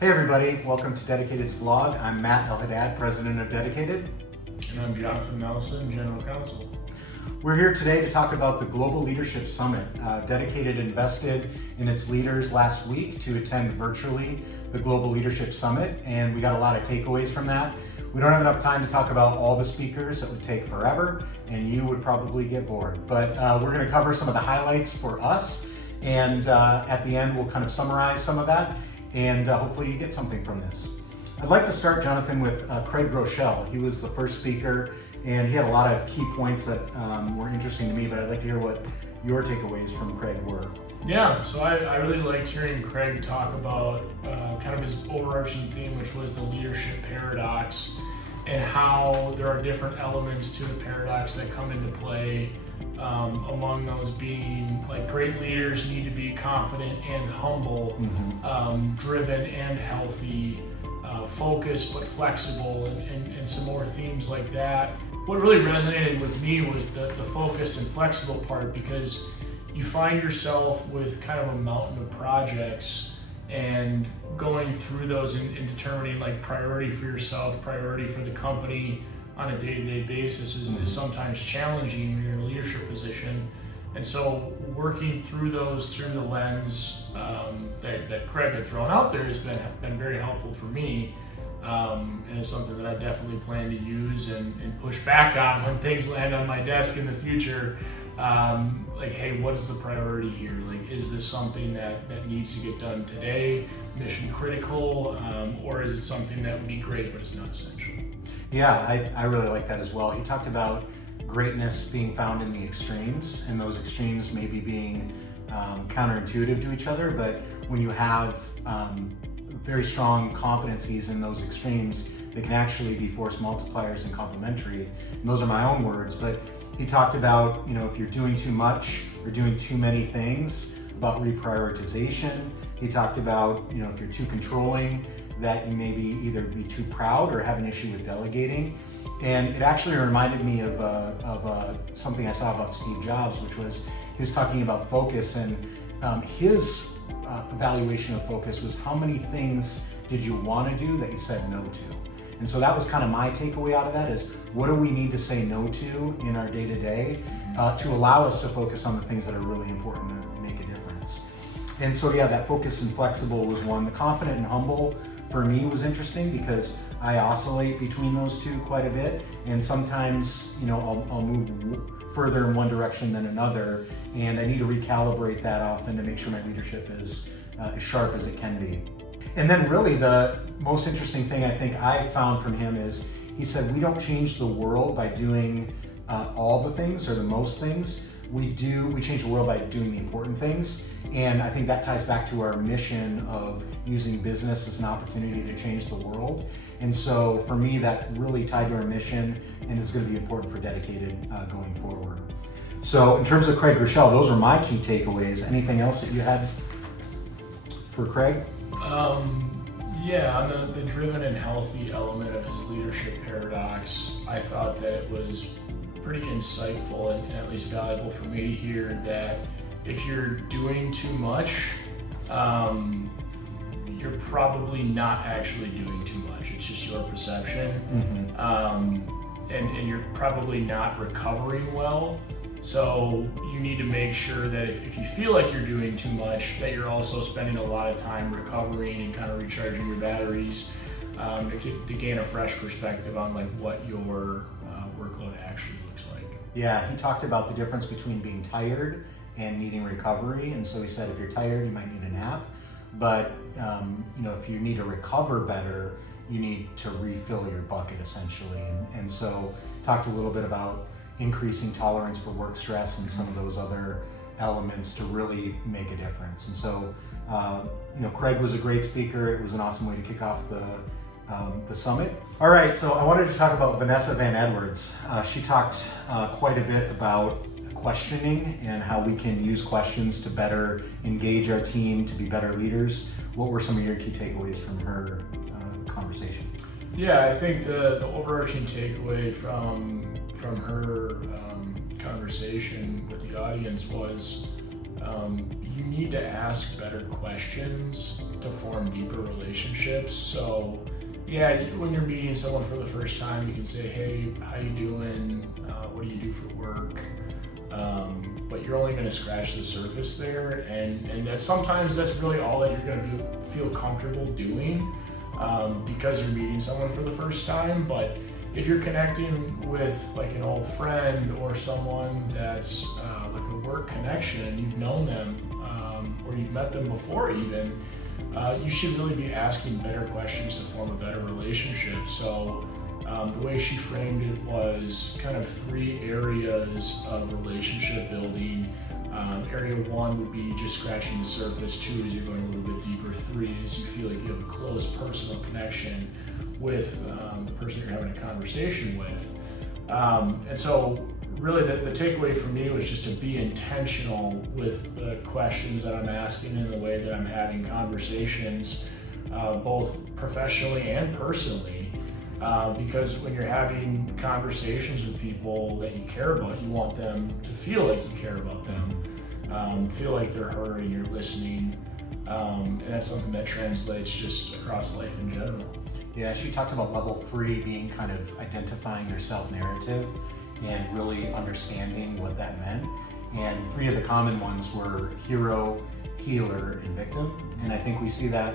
Hey everybody, welcome to Dedicated's vlog. I'm Matt Elhadad, president of Dedicated. And I'm Jonathon Nelson, General Counsel. We're here today to talk about the Global Leadership Summit. Dedicated invested in its leaders last week to attend virtually the Global Leadership Summit, and we got a lot of takeaways from that. We don't have enough time to talk about all the speakers. That would take forever, and you would probably get bored. But we're going to cover some of the highlights for us, and at the end we'll kind of summarize some of that, and hopefully you get something from this. I'd like to start, Jonathan, with Craig Rochelle. He was the first speaker, and he had a lot of key points that were interesting to me, but I'd like to hear what your takeaways from Craig were. Yeah, so I really liked hearing Craig talk about kind of his overarching theme, which was the leadership paradox, and how there are different elements to the paradox that come into play. Among those being, like, great leaders need to be confident and humble, driven and healthy, focused but flexible, and some more themes like that. What really resonated with me was the focused and flexible part, because you find yourself with kind of a mountain of projects and going through those and determining, like, priority for yourself, priority for the company on a day-to-day basis is sometimes challenging when you're in a leadership position. And so working through those through the lens that Craig had thrown out there has been very helpful for me, and it's something that I definitely plan to use and push back on when things land on my desk in the future. Like, hey, what is the priority here? Like, is this something that needs to get done today, mission critical, or is it something that would be great but it's not essential? Yeah, I really like that as well. He talked about greatness being found in the extremes, and those extremes maybe being counterintuitive to each other, but when you have very strong competencies in those extremes, they can actually be force multipliers and complementary. And those are my own words, but he talked about, if you're doing too much or doing too many things, about reprioritization. He talked about, if you're too controlling, that you maybe either be too proud or have an issue with delegating. And it actually reminded me of something I saw about Steve Jobs, which was, he was talking about focus, and his evaluation of focus was how many things did you want to do that you said no to? And so that was kind of my takeaway out of that, is what do we need to say no to in our day-to-day to allow us to focus on the things that are really important to make a difference. And so yeah, that focus and flexible was one. The confident and humble for me was interesting because I oscillate between those two quite a bit, and sometimes I'll move further in one direction than another, and I need to recalibrate that often to make sure my leadership is as sharp as it can be. And then really the most interesting thing I think I found from him is he said we don't change the world by doing all the things or the most things. We change the world by doing the important things, and I think that ties back to our mission of using business as an opportunity to change the world. And so for me, that really tied to our mission and is going to be important for Dedicated going forward. So in terms of Craig Rochelle, those are my key takeaways. Anything else that you had for Craig? Yeah, on the driven and healthy element of his leadership paradox, I thought that it was pretty insightful and at least valuable for me to hear that if you're doing too much, you're probably not actually doing too much. It's just your perception. And you're probably not recovering well. So you need to make sure that if you feel like you're doing too much, that you're also spending a lot of time recovering and kind of recharging your batteries to gain a fresh perspective on, like, what your workload actually looks like. Yeah, he talked about the difference between being tired and needing recovery. And so he said if you're tired, you might need a nap. But if you need to recover better, you need to refill your bucket essentially. And so talked a little bit about increasing tolerance for work stress and some of those other elements to really make a difference. And so, Craig was a great speaker. It was an awesome way to kick off the summit. All right, so I wanted to talk about Vanessa Van Edwards. She talked quite a bit about questioning and how we can use questions to better engage our team, to be better leaders. What were some of your key takeaways from her conversation? Yeah, I think the overarching takeaway from her conversation with the audience was you need to ask better questions to form deeper relationships. So yeah, when you're meeting someone for the first time, you can say, hey, how you doing? What do you do for work? But you're only going to scratch the surface there, and that sometimes that's really all that you're going to feel comfortable doing because you're meeting someone for the first time. But if you're connecting with like an old friend or someone that's like a work connection, and you've known them or you've met them before even, you should really be asking better questions to form a better relationship. So the way she framed it was kind of 3 areas of relationship building. Area 1 would be just scratching the surface. 2 is you're going a little bit deeper. 3 is you feel like you have a close personal connection with the person you're having a conversation with. And so really the takeaway for me was just to be intentional with the questions that I'm asking and the way that I'm having conversations, both professionally and personally. Because when you're having conversations with people that you care about, you want them to feel like you care about them, feel like they're heard and you're listening, and that's something that translates just across life in general. Yeah, she talked about level 3 being kind of identifying your self-narrative and really understanding what that meant. And 3 of the common ones were hero, healer, and victim. And I think we see that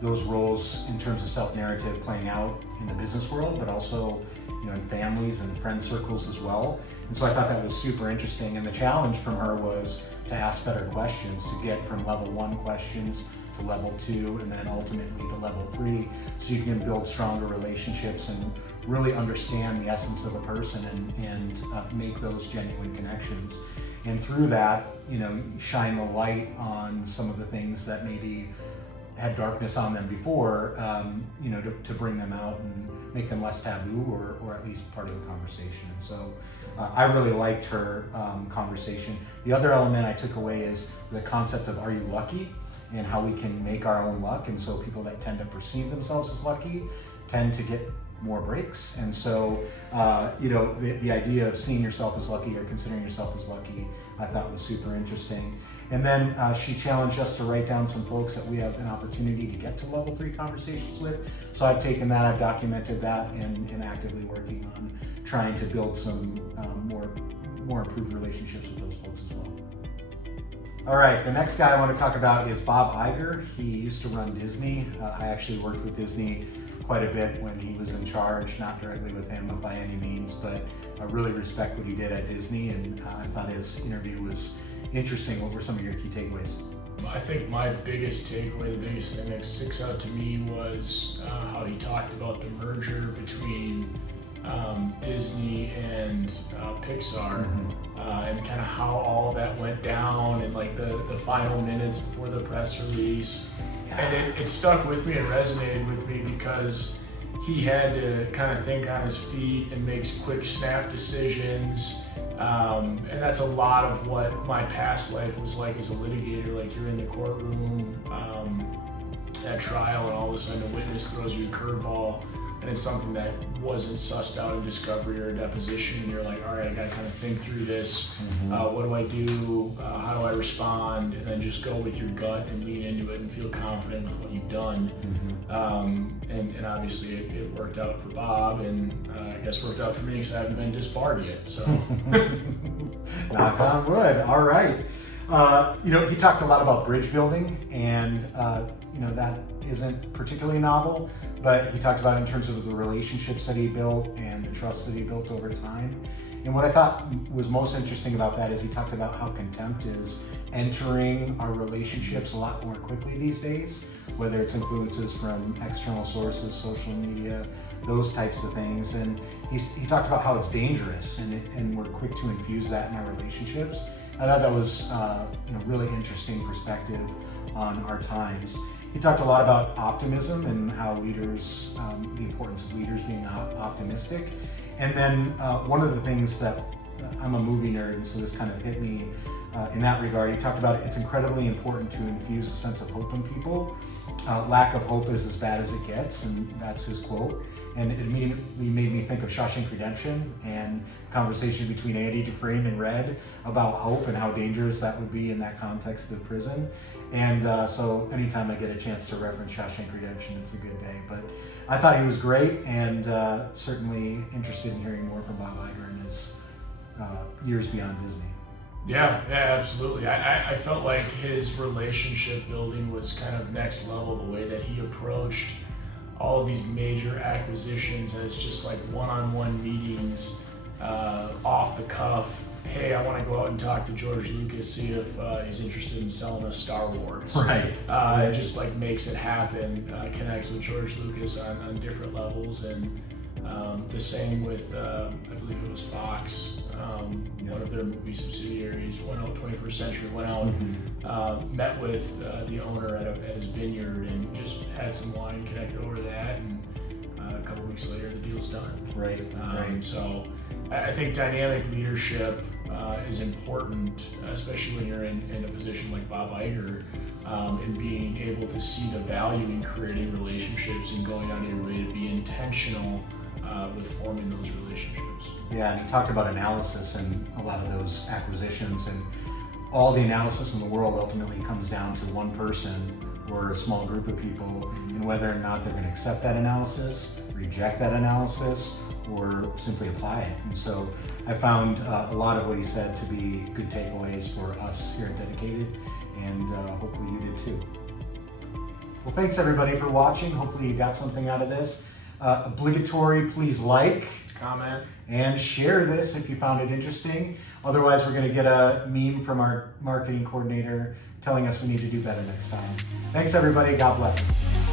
those roles in terms of self-narrative playing out in the business world, but also, you know, in families and friend circles as well. And so I thought that was super interesting. And the challenge from her was to ask better questions, to get from level 1 questions to level 2, and then ultimately to level 3, so you can build stronger relationships and really understand the essence of a person and make those genuine connections. And through that, you know, shine the light on some of the things that maybe had darkness on them before, you know, to bring them out and make them less taboo, or at least part of the conversation. And so I really liked her conversation. The other element I took away is the concept of, are you lucky? And how we can make our own luck. And so people that tend to perceive themselves as lucky tend to get more breaks. And so, you know, the idea of seeing yourself as lucky or considering yourself as lucky, I thought was super interesting. And then she challenged us to write down some folks that we have an opportunity to get to level 3 conversations with. So I've taken that, I've documented that, and actively working on trying to build some more improved relationships with those folks as well. All right, the next guy I want to talk about is Bob Iger. He used to run Disney. I actually worked with Disney quite a bit when he was in charge, not directly with him by any means, but I really respect what he did at Disney, and I thought his interview was interesting. What were some of your key takeaways? I think my biggest takeaway, the biggest thing that sticks out to me was how he talked about the merger between Disney and Pixar, and kind of how all that went down and like the final minutes before the press release. And it stuck with me and resonated with me because he had to kind of think on his feet and makes quick snap decisions. And that's a lot of what my past life was like as a litigator. Like you're in the courtroom at trial and all of a sudden a witness throws you a curveball and it's something that wasn't sussed out in discovery or deposition, and you're like, all right, I gotta kind of think through this. What do I do? How do I respond? And then just go with your gut and lean into it and feel confident with what you've done. And obviously it worked out for Bob, and I guess worked out for me because I haven't been disbarred yet. So, knock on wood. All right. You know, he talked a lot about bridge building, and you know, that isn't particularly novel, but he talked about it in terms of the relationships that he built and the trust that he built over time. And what I thought was most interesting about that is he talked about how contempt is entering our relationships a lot more quickly these days, whether it's influences from external sources, social media, those types of things. And he talked about how it's dangerous, and we're quick to infuse that in our relationships. I thought that was you know, really interesting perspective on our times. He talked a lot about optimism and how leaders, the importance of leaders being optimistic. And then one of the things that, I'm a movie nerd, and so this kind of hit me in that regard. He talked about it's incredibly important to infuse a sense of hope in people. Lack of hope is as bad as it gets, and that's his quote. And it immediately made me think of Shawshank Redemption and conversation between Andy Dufresne and Red about hope and how dangerous that would be in that context of prison. And so anytime I get a chance to reference Shawshank Redemption, it's a good day. But I thought he was great, and certainly interested in hearing more from Bob Iger and his years beyond Disney. Yeah, absolutely. I felt like his relationship building was kind of next level, the way that he approached all of these major acquisitions as just like one-on-one meetings, off the cuff. Hey, I want to go out and talk to George Lucas, see if he's interested in selling us Star Wars. Right. It just like makes it happen, connects with George Lucas on different levels, and the same with, I believe it was Fox, one of their movie subsidiaries, went out, 21st Century, went out, met with the owner at his vineyard and just had some wine, connected over that, and a couple weeks later the deal's done. Right. So I think dynamic leadership is important, especially when you're in a position like Bob Iger, and being able to see the value in creating relationships and going out of your way to be intentional with forming those relationships. Yeah, and he talked about analysis and a lot of those acquisitions, and all the analysis in the world ultimately comes down to one person or a small group of people, and whether or not they're going to accept that analysis, reject that analysis, or simply apply it. And so I found a lot of what he said to be good takeaways for us here at Dedicated, and hopefully you did too. Well, thanks everybody for watching. Hopefully you got something out of this. Obligatory, please like, Comment. and share this if you found it interesting. Otherwise, we're going to get a meme from our marketing coordinator telling us we need to do better next time. Thanks everybody. God bless.